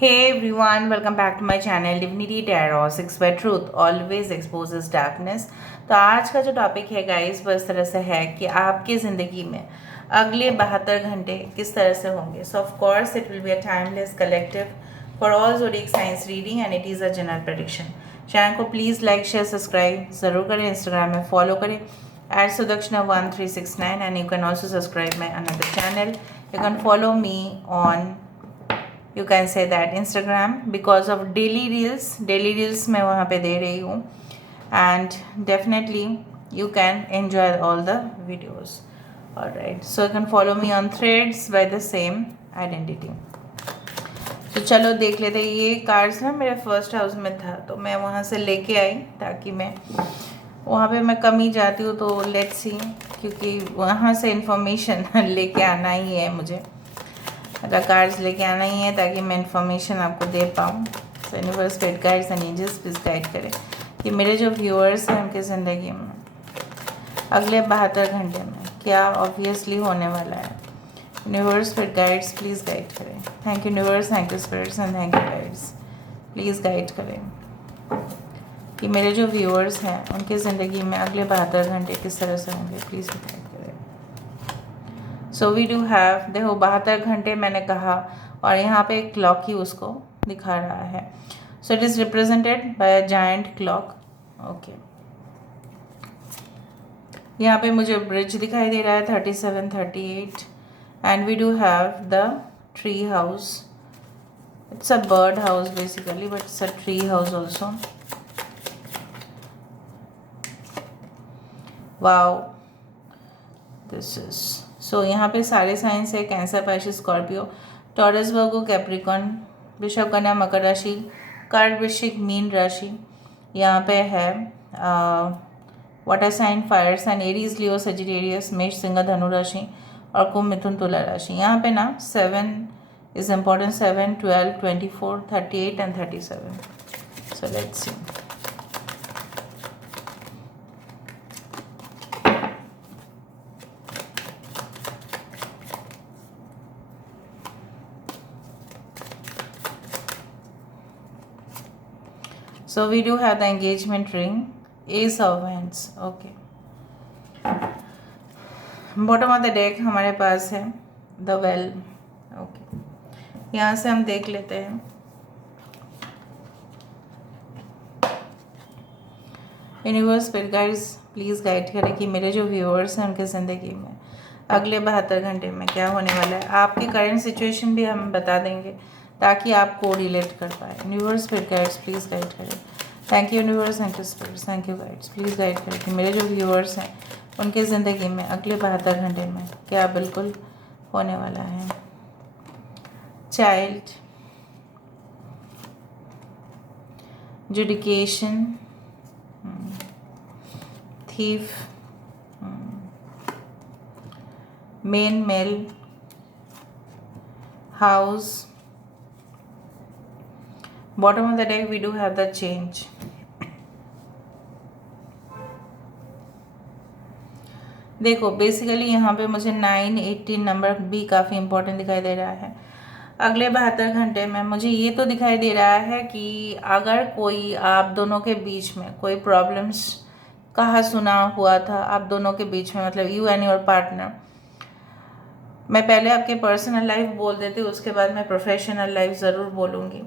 Hey everyone, welcome back to my channel Divinity Tarot 6 where truth always exposes darkness। तो आज का जो topic है गाइस वो इस तरह से है कि आपकी ज़िंदगी में अगले 72 घंटे किस तरह से होंगे। सो of course it will be a timeless collective for all zodiac science reading and it is a general prediction. Channel को प्लीज़ लाइक शेयर सब्सक्राइब ज़रूर करें, इंस्टाग्राम में फॉलो करें @Sudakshna1369 and you can also subscribe my another channel. You can follow me on you can say that Instagram because of daily reels मैं वहाँ पे दे रही हूँ and definitely you can enjoy all the videos. Alright, so you can follow me on threads by the same identity. तो चलो देख लेते हैं। ये कार्ड्स ना मेरे फर्स्ट हाउस में था तो मैं वहाँ से लेके आई ताकि मैं वहाँ पे मैं कम ही जाती हूँ तो लेट्स सी, क्योंकि वहाँ से इंफॉर्मेशन लेके आना ही है मुझे, मतलब कार्ड्स लेके आना ही है ताकि मैं इन्फॉर्मेशन आपको दे पाऊँ। So universe paid guides and angels please guide करें कि मेरे जो व्यूअर्स हैं उनकी ज़िंदगी में अगले 72 घंटे में क्या ऑब्वियसली होने वाला है। Universe paid guides please guide करें। Thank you universe, thank you spirits and thank you guides, please guide करें कि मेरे जो व्यूअर्स हैं उनकी ज़िंदगी में अगले 72 घंटे किस तरह से होंगे। प्लीज़ गाइड करें। सो वी डू हैव, देखो 72 घंटे मैंने कहा और यहाँ पे एक क्लॉक ही उसको दिखा रहा है। So it is represented by a giant clock. Okay, यहाँ पे मुझे ब्रिज दिखाई दे रहा है 3738 and we do have the tree house. It's a bird house basically but it's a tree house also. Wow, this is so यहाँ पे सारे साइंस है cancer, Pisces, Scorpio, Taurus, Virgo, Capricorn, वृषभ, कन्या, मकर राशि, कर्क, वृश्चिक, मीन राशि। यहाँ पे है water sign, fire sign, Aries, Leo, Sagittarius, मेष, सिंह, धनु राशि और कुंभ, मिथुन, तुला राशि। यहाँ पे ना 7 is important, 7, 12, 24, 38 and 37। So let's see. So we do have the engagement ring, Ace of Wands. Okay. Bottom of the deck हमारे पास है The Well. Okay. यहाँ से हम देख लेते हैं। Universe spirit guides please guide करें कि मेरे जो व्यूअर्स हैं उनके ज़िंदगी में अगले 72 घंटे में क्या होने वाला है। आपकी करंट सिचुएशन भी हम बता देंगे ताकि आप को रिलेट कर पाए। Universe spirit guides please guide करें। Thank you universe, thank you spirits, thank you guides, please guide करें कि मेरे जो व्यूअर्स हैं उनके ज़िंदगी में अगले 72 घंटे में क्या बिल्कुल होने वाला है। चाइल्ड, जुडिकेशन, thief, main male, house. Bottom of the deck we do have the change. देखो बेसिकली यहाँ पे मुझे 9, 18 नंबर भी काफ़ी इंपॉर्टेंट दिखाई दे रहा है। अगले 72 घंटे में मुझे ये तो दिखाई दे रहा है कि अगर कोई आप दोनों के बीच में कोई प्रॉब्लम्स कहा सुना हुआ था आप दोनों के बीच में, मतलब यू एंड योर पार्टनर। मैं पहले आपके पर्सनल लाइफ बोल देती हूँ, उसके बाद मैं प्रोफेशनल लाइफ ज़रूर बोलूँगी।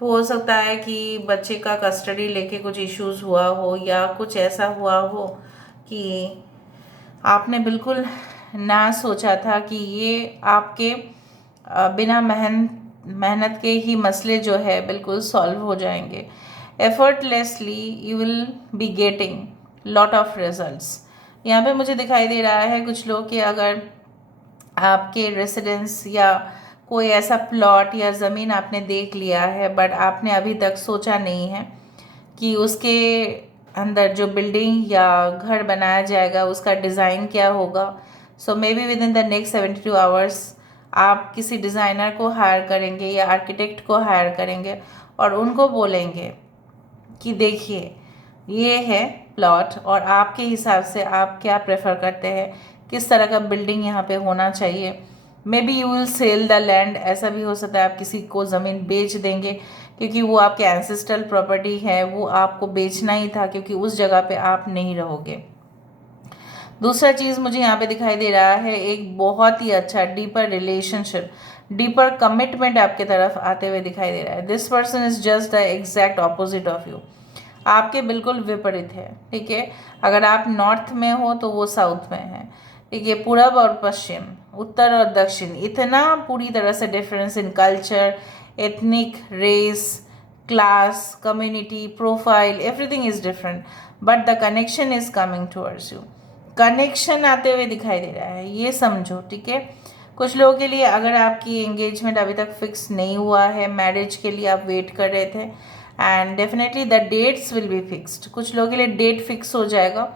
तो हो सकता है कि बच्चे का कस्टडी लेके कुछ इश्यूज हुआ हो या कुछ ऐसा हुआ हो कि आपने बिल्कुल ना सोचा था कि ये आपके बिना मेहनत के ही मसले जो है बिल्कुल सॉल्व हो जाएंगे। Effortlessly you will be getting lot of results. यहाँ पे मुझे दिखाई दे रहा है कुछ लोग कि अगर आपके रेसिडेंस या कोई ऐसा प्लॉट या ज़मीन आपने देख लिया है बट आपने अभी तक सोचा नहीं है कि उसके अंदर जो बिल्डिंग या घर बनाया जाएगा उसका डिज़ाइन क्या होगा। So may be within the next 72 hours आप किसी डिज़ाइनर को हायर करेंगे या आर्किटेक्ट को हायर करेंगे और उनको बोलेंगे कि देखिए ये है प्लॉट और आपके हिसाब से आप क्या प्रेफर करते हैं, किस तरह का बिल्डिंग यहाँ पे होना चाहिए। Maybe you will sell the land, ऐसा भी हो सकता है आप किसी को ज़मीन बेच देंगे क्योंकि वो आपके एंसेस्ट्रल प्रॉपर्टी है, वो आपको बेचना ही था क्योंकि उस जगह पे आप नहीं रहोगे। दूसरा चीज़ मुझे यहाँ पे दिखाई दे रहा है, एक बहुत ही अच्छा डीपर रिलेशनशिप, डीपर कमिटमेंट आपके तरफ आते हुए दिखाई दे रहा है। This person is just the exact opposite of you, आपके बिल्कुल विपरीत है। ठीक है, अगर आप नॉर्थ में हो तो वो साउथ में है। ठीक है, पूरब और पश्चिम, उत्तर और दक्षिण, इतना पूरी तरह से difference in culture, ethnic, race, class, community, profile, everything is different, but the connection is coming towards you. Connection आते हुए दिखाई दे रहा है, ये समझो। ठीक है, कुछ लोगों के लिए अगर आपकी एंगेजमेंट अभी तक फिक्स नहीं हुआ है, मैरिज के लिए आप वेट कर रहे थे, and definitely the dates will be fixed. कुछ लोगों के लिए डेट फिक्स हो जाएगा,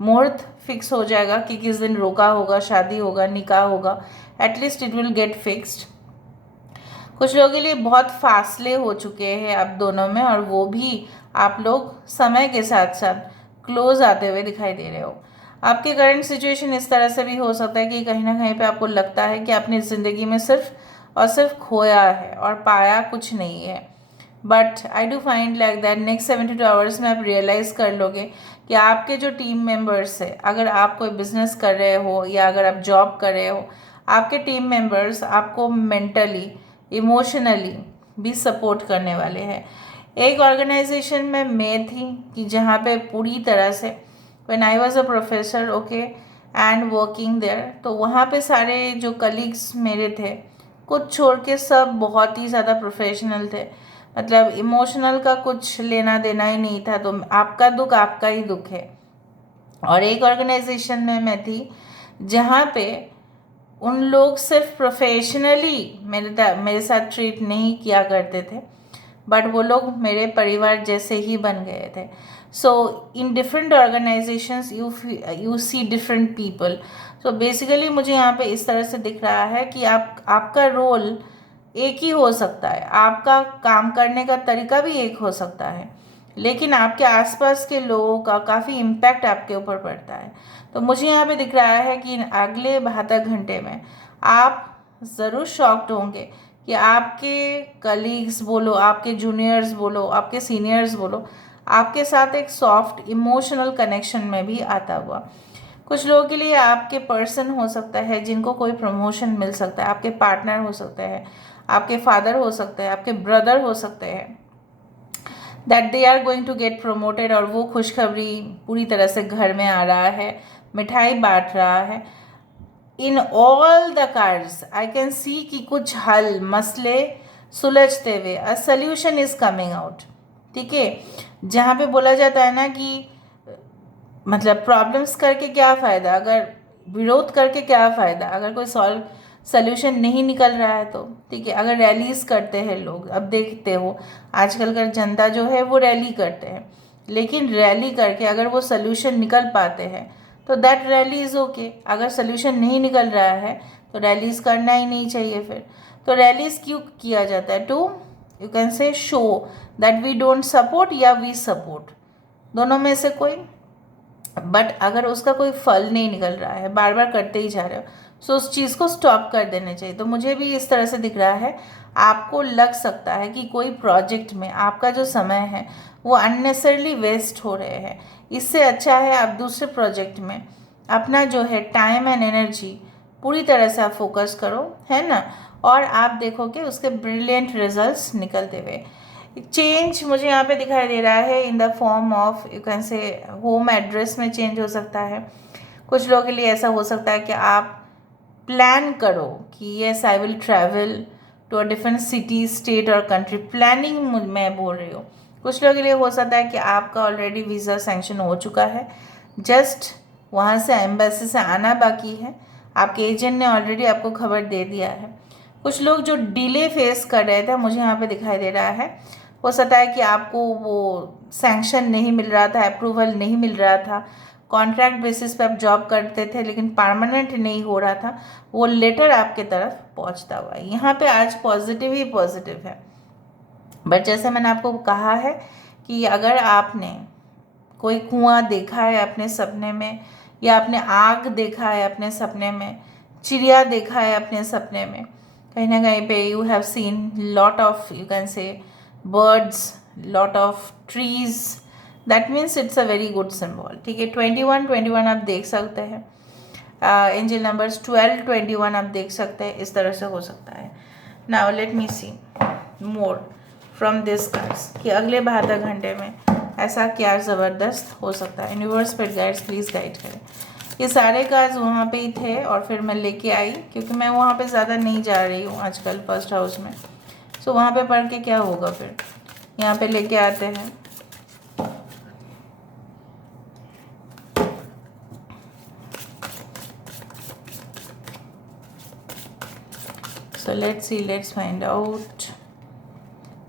मुहूर्त फिक्स हो जाएगा कि किस दिन रोका होगा, शादी होगा, निकाह होगा, at least it will get fixed. कुछ लोगों के लिए बहुत फासले हो चुके हैं अब दोनों में, और वो भी आप लोग समय के साथ साथ क्लोज आते हुए दिखाई दे रहे हो। आपके करंट सिचुएशन इस तरह से भी हो सकता है कि कहीं ना कहीं पे आपको लगता है कि अपनी ज़िंदगी में सिर्फ और सिर्फ खोया है और पाया कुछ नहीं है। But I do find like that next 72 hours में आप रियलाइज़ कर लोगे कि आपके जो टीम मेंबर्स है, अगर आप कोई बिजनेस कर रहे हो या अगर आप जॉब कर रहे हो, आपके टीम मेंबर्स आपको मेंटली, इमोशनली भी सपोर्ट करने वाले हैं। एक ऑर्गेनाइजेशन में मैं थी कि जहाँ पे पूरी तरह से when I was a professor, okay, and working there, तो वहाँ पे सारे जो कलीग्स मेरे थे, कुछ छोड़ के सब बहुत ही ज़्यादा प्रोफेशनल थे। मतलब इमोशनल का कुछ लेना देना ही नहीं था, तो आपका दुख आपका ही दुख है। और एक ऑर्गेनाइजेशन में मैं थी जहाँ पे उन लोग सिर्फ प्रोफेशनली मेरे साथ ट्रीट नहीं किया करते थे, बट वो लोग मेरे परिवार जैसे ही बन गए थे। So in different organisations you see different people. So basically मुझे यहाँ पे इस तरह से दिख रहा है कि आपका रोल एक ही हो सकता है, आपका काम करने का तरीका भी एक हो सकता है, लेकिन आपके आसपास के लोगों का काफ़ी इम्पैक्ट आपके ऊपर पड़ता है। तो मुझे यहाँ पे दिख रहा है कि इन अगले 72 घंटे में आप ज़रूर शॉक्ड होंगे कि आपके कलीग्स बोलो, आपके जूनियर्स बोलो, आपके सीनियर्स बोलो, आपके साथ एक सॉफ्ट इमोशनल कनेक्शन में भी आता हुआ। कुछ लोगों के लिए आपके पर्सन हो सकता है जिनको कोई प्रमोशन मिल सकता है, आपके पार्टनर हो सकते हैं, आपके फादर हो सकते हैं, आपके ब्रदर हो सकते हैं, that they are going to get promoted, और वो खुशखबरी पूरी तरह से घर में आ रहा है, मिठाई बांट रहा है। In all the cards I can see कि कुछ हल मसले सुलझते हुए, अ सल्यूशन इज कमिंग आउट। ठीक है, जहाँ पे बोला जाता है ना कि मतलब प्रॉब्लम्स करके क्या फ़ायदा, अगर विरोध करके क्या फ़ायदा, अगर कोई सॉल्व सल्यूशन नहीं निकल रहा है तो। ठीक है, अगर रैलीज करते हैं लोग, अब देखते हो आजकल का जनता जो है वो रैली करते हैं, लेकिन रैली करके अगर वो सल्यूशन निकल पाते हैं तो दैट रैली इज़ ओके। अगर सल्यूशन नहीं निकल रहा है तो रैलीज करना ही नहीं चाहिए फिर। तो रैलीज क्यों किया जाता है? To you can say show that we don't support या वी सपोर्ट, दोनों में से कोई। बट अगर उसका कोई फल नहीं निकल रहा है, बार बार करते ही जा रहे हो, सो उस चीज़ को स्टॉप कर देना चाहिए। तो मुझे भी इस तरह से दिख रहा है, आपको लग सकता है कि कोई प्रोजेक्ट में आपका जो समय है वो अननेसेसरली वेस्ट हो रहे हैं। इससे अच्छा है आप दूसरे प्रोजेक्ट में अपना जो है टाइम एंड एनर्जी पूरी तरह से आप फोकस करो, है ना, और आप देखोगे उसके ब्रिलियंट रिजल्ट्स निकलते हुए। चेंज मुझे यहाँ पे दिखाई दे रहा है in the form of, you can से होम एड्रेस में चेंज हो सकता है। कुछ लोगों के लिए ऐसा हो सकता है कि आप प्लान करो कि yes I will travel to a different city, state और कंट्री। प्लानिंग मैं बोल रही हूँ। कुछ लोगों के लिए हो सकता है कि आपका ऑलरेडी वीज़ा सैंक्शन हो चुका है, जस्ट वहाँ से एम्बेसी से आना बाकी है, आपके एजेंट ने ऑलरेडी आपको खबर दे दिया है। कुछ लोग जो डिले फेस कर रहे थे, मुझे यहाँ पे दिखाई दे रहा है, हो सकता है कि आपको वो सैंक्शन नहीं मिल रहा था, अप्रूवल नहीं मिल रहा था, कॉन्ट्रैक्ट बेसिस पे आप जॉब करते थे लेकिन परमानेंट नहीं हो रहा था, वो लेटर आपके तरफ पहुंचता हुआ है। यहाँ पे आज पॉजिटिव ही पॉजिटिव है। बट जैसे मैंने आपको कहा है कि अगर आपने कोई कुआं देखा है अपने सपने में, या आपने आग देखा है अपने सपने में, चिड़िया देखा है अपने सपने में, कहीं ना कहीं पे you have seen lot of, you can से birds, lot of trees, that means it's a very good symbol. ठीक है, 21 आप देख सकते हैं, एंजल नंबर्स 12 21 आप देख सकते हैं, इस तरह से हो सकता है। Now let me see more from this cards कि अगले 72 घंटे में ऐसा क्या ज़बरदस्त हो सकता है। यूनिवर्स पर गाइड्स प्लीज़ गाइड करें। ये सारे कार्ड्स वहाँ पे ही थे और फिर मैं लेके आई, क्योंकि मैं वहाँ पे ज़्यादा नहीं जा रही हूँ आजकल फर्स्ट हाउस में, सो वहाँ पे पढ़ के क्या होगा, फिर यहाँ पे लेके आते हैं। So let's see, let's find out.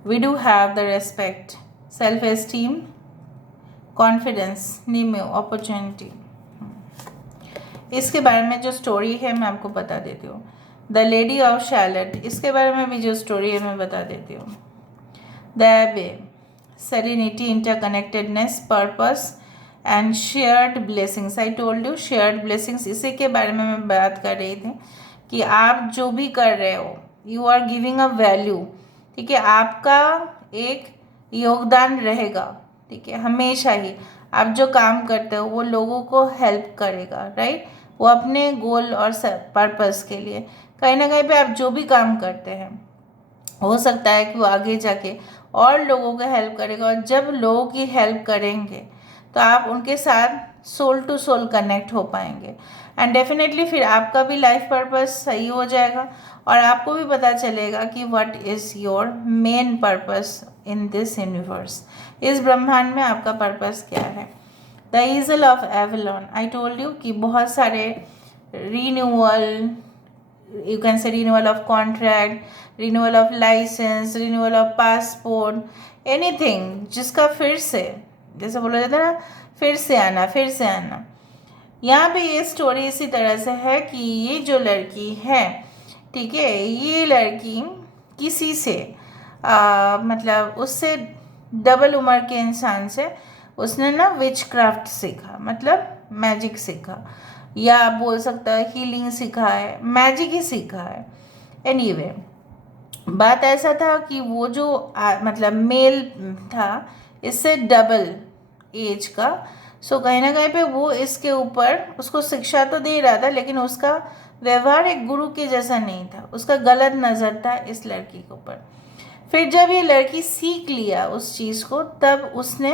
We do have the respect, self-esteem, confidence, new opportunity. इसके बारे में जो स्टोरी है मैं आपको बता देती हूँ। द लेडी ऑफ शैलेट, इसके बारे में भी जो स्टोरी है मैं बता देती हूँ। द एबे, serenity, interconnectedness, purpose and shared blessings. I told you shared blessings, इसी के बारे में मैं बात कर रही थी कि आप जो भी कर रहे हो, you are giving a value. ठीक है, आपका एक योगदान रहेगा। ठीक है, हमेशा ही आप जो काम करते हो वो लोगों को हेल्प करेगा, राइट। वो अपने गोल और पर्पस के लिए, कहीं ना कहीं पे आप जो भी काम करते हैं, हो सकता है कि वो आगे जाके और लोगों को हेल्प करेगा, और जब लोगों की हेल्प करेंगे तो आप उनके साथ सोल टू सोल कनेक्ट हो पाएंगे, एंड डेफिनेटली फिर आपका भी लाइफ पर्पस सही हो जाएगा और आपको भी पता चलेगा कि what is your main purpose in this universe. इस ब्रह्मांड में आपका पर्पस क्या है। The ईजल of Avalon, I told you कि बहुत सारे renewal, you can say renewal of contract, renewal of license, renewal of passport, anything जिसका फिर से, जैसे बोला जाता है ना, फिर से आना, फिर से आना। यहाँ पे ये स्टोरी इसी तरह से है कि ये जो लड़की है, ठीक है, ये लड़की किसी से मतलब उससे डबल उम्र के इंसान से उसने ना विच क्राफ्ट सीखा, मतलब मैजिक सीखा, या आप बोल सकता है हीलिंग सीखा है, मैजिक ही सीखा है। एनीवे, बात ऐसा था कि वो जो मतलब मेल था इससे डबल एज का, सो कहीं ना कहीं पे वो इसके ऊपर उसको शिक्षा तो दे रहा था, लेकिन उसका व्यवहार एक गुरु के जैसा नहीं था, उसका गलत नज़र था इस लड़की के ऊपर। फिर जब ये लड़की सीख लिया उस चीज़ को, तब उसने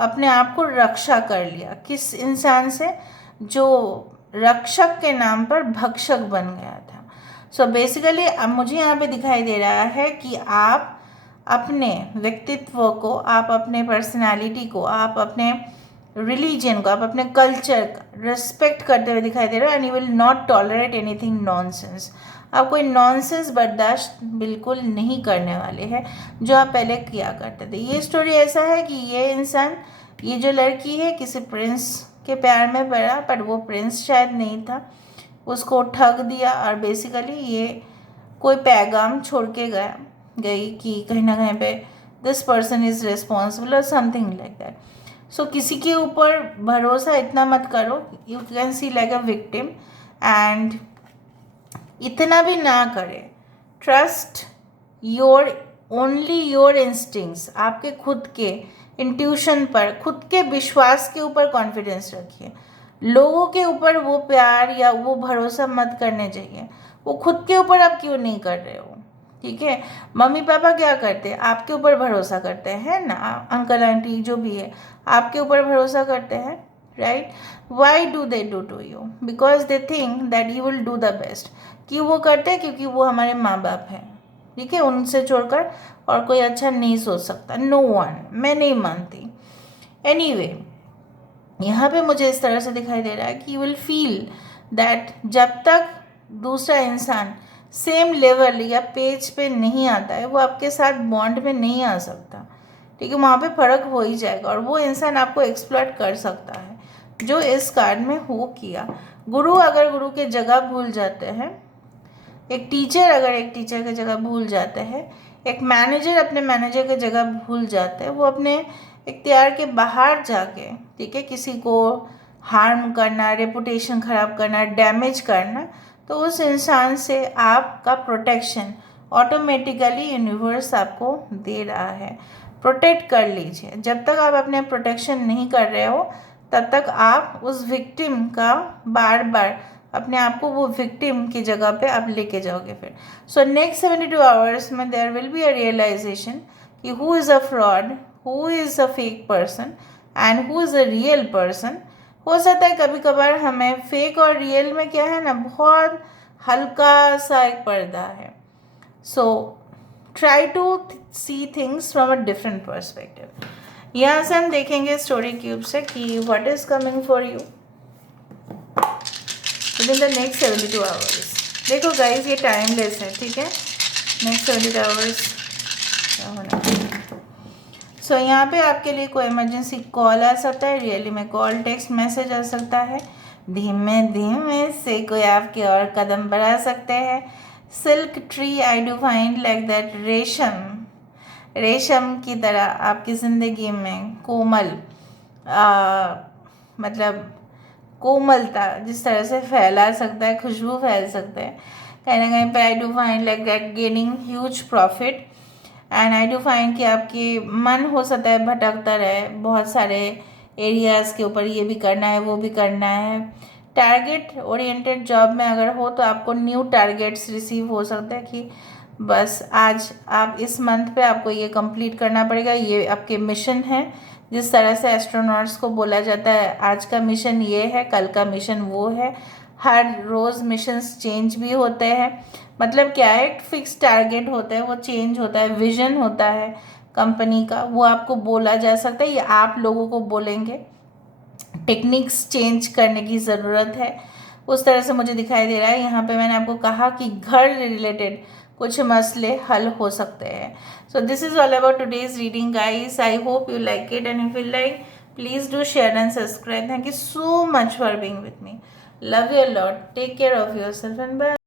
अपने आप को रक्षा कर लिया किस इंसान से, जो रक्षक के नाम पर भक्षक बन गया था। सो बेसिकली अब मुझे यहाँ पे दिखाई दे रहा है कि आप अपने व्यक्तित्व को, आप अपने पर्सनालिटी को, आप अपने रिलीजन को, आप अपने कल्चर का रिस्पेक्ट करते हुए दिखाई दे रहे हो, and you will not tolerate anything nonsense. आप कोई नॉनसेंस बर्दाश्त बिल्कुल नहीं करने वाले हैं जो आप पहले किया करते थे। ये स्टोरी ऐसा है कि ये इंसान, ये जो लड़की है, किसी प्रिंस के प्यार में पड़ा, पर वो प्रिंस शायद नहीं था, उसको ठग दिया, और बेसिकली ये कोई पैगाम छोड़ के गई कि कहीं ना कहीं पे दिस पर्सन इज़ रिस्पॉन्सिबल और समथिंग लाइक दैट। सो किसी के ऊपर भरोसा इतना मत करो, you can see like a victim, and इतना भी ना करें। Trust your only your instincts, आपके खुद के इंट्यूशन पर, खुद के विश्वास के ऊपर कॉन्फिडेंस रखिए। लोगों के ऊपर वो प्यार या वो भरोसा मत करने चाहिए, वो खुद के ऊपर आप क्यों नहीं कर रहे हो। ठीक है, मम्मी पापा क्या करते हैं, आपके ऊपर भरोसा करते हैं ना, अंकल आंटी जो भी है आपके ऊपर भरोसा करते हैं, right. Why do they do to you, because they think that you will do the best. क्यों वो करते हैं, क्योंकि वो हमारे माँ बाप हैं। ठीक है, उनसे छोड़कर और कोई अच्छा नहीं सोच सकता, नो वन, मैं नहीं मानती। एनीवे, यहाँ पे मुझे इस तरह से दिखाई दे रहा है कि यू विल फील दैट जब तक दूसरा इंसान सेम लेवल या पेज पे नहीं आता है, वो आपके साथ बॉन्ड में नहीं आ सकता। ठीक है, वहाँ पे फ़र्क हो ही जाएगा, और वो इंसान आपको एक्सप्लॉइट कर सकता है, जो इस कार्ड में हो किया। गुरु अगर गुरु के जगह भूल जाते हैं, एक टीचर अगर एक टीचर की जगह भूल जाते हैं, एक मैनेजर अपने मैनेजर की जगह भूल जाते हैं, वो अपने इख्तियार के बाहर जाके, ठीक है, किसी को हार्म करना, रेपुटेशन ख़राब करना, डैमेज करना, तो उस इंसान से आपका प्रोटेक्शन ऑटोमेटिकली यूनिवर्स आपको दे रहा है। प्रोटेक्ट कर लीजिए। जब तक आप अपने प्रोटेक्शन नहीं कर रहे हो तब तक आप उस विक्टिम का बार बार अपने आप को वो विक्टिम की जगह पे आप लेके जाओगे फिर। सो नेक्स्ट 72 आवर्स में there will be a realisation कि who is a fraud, who is a fake person and who is a real person. हो सकता है कभी कभार हमें फेक और रियल में क्या है ना, बहुत हल्का सा एक पर्दा है। So try to see things from a different perspective. यहाँ से हम देखेंगे स्टोरी क्यूब से कि what is coming for you within the next 72 hours. देखो गाइज, ये टाइमलेस है, ठीक है। नेक्स्ट 72 आवर्स क्या होना चाहिए। सो यहाँ पे आपके लिए कोई इमरजेंसी कॉल आ सकता है, रियली में कॉल, टेक्स्ट मैसेज आ सकता है, धीमे धीमे से कोई आपके और कदम बढ़ा सकते हैं। Silk tree I do find like that, रेशम की तरह आपकी ज़िंदगी में कोमल मतलब कोमलता जिस तरह से फैला सकता है, खुशबू फैल सकते हैं कहीं ना कहीं पे। I do find like that gaining huge profit and I do find कि आपकी मन हो सकता है भटकता रहे बहुत सारे एरियाज़ के ऊपर, ये भी करना है वो भी करना है। टारगेट ओरिएंटेड जॉब में अगर हो तो आपको न्यू टारगेट्स रिसीव हो सकते हैं कि बस आज आप इस मंथ पे आपको ये कंप्लीट करना पड़ेगा, ये आपके मिशन है। जिस तरह से एस्ट्रोनॉट्स को बोला जाता है आज का मिशन ये है, कल का मिशन वो है। हर रोज़ मिशंस चेंज भी होते हैं। मतलब क्या है, एक फिक्स टारगेट होता है, वो चेंज होता है। विजन होता है कंपनी का, वो आपको बोला जा सकता है या आप लोगों को बोलेंगे। टेक्निक्स चेंज करने की ज़रूरत है, उस तरह से मुझे दिखाई दे रहा है। यहाँ पे मैंने आपको कहा कि घर रिलेटेड कुछ मसले हल हो सकते हैं। So this is all about today's reading guys. I hope you like it and if you like please do share and subscribe. Thank you so much for being with me. Love you a lot. Take care of yourself and bye.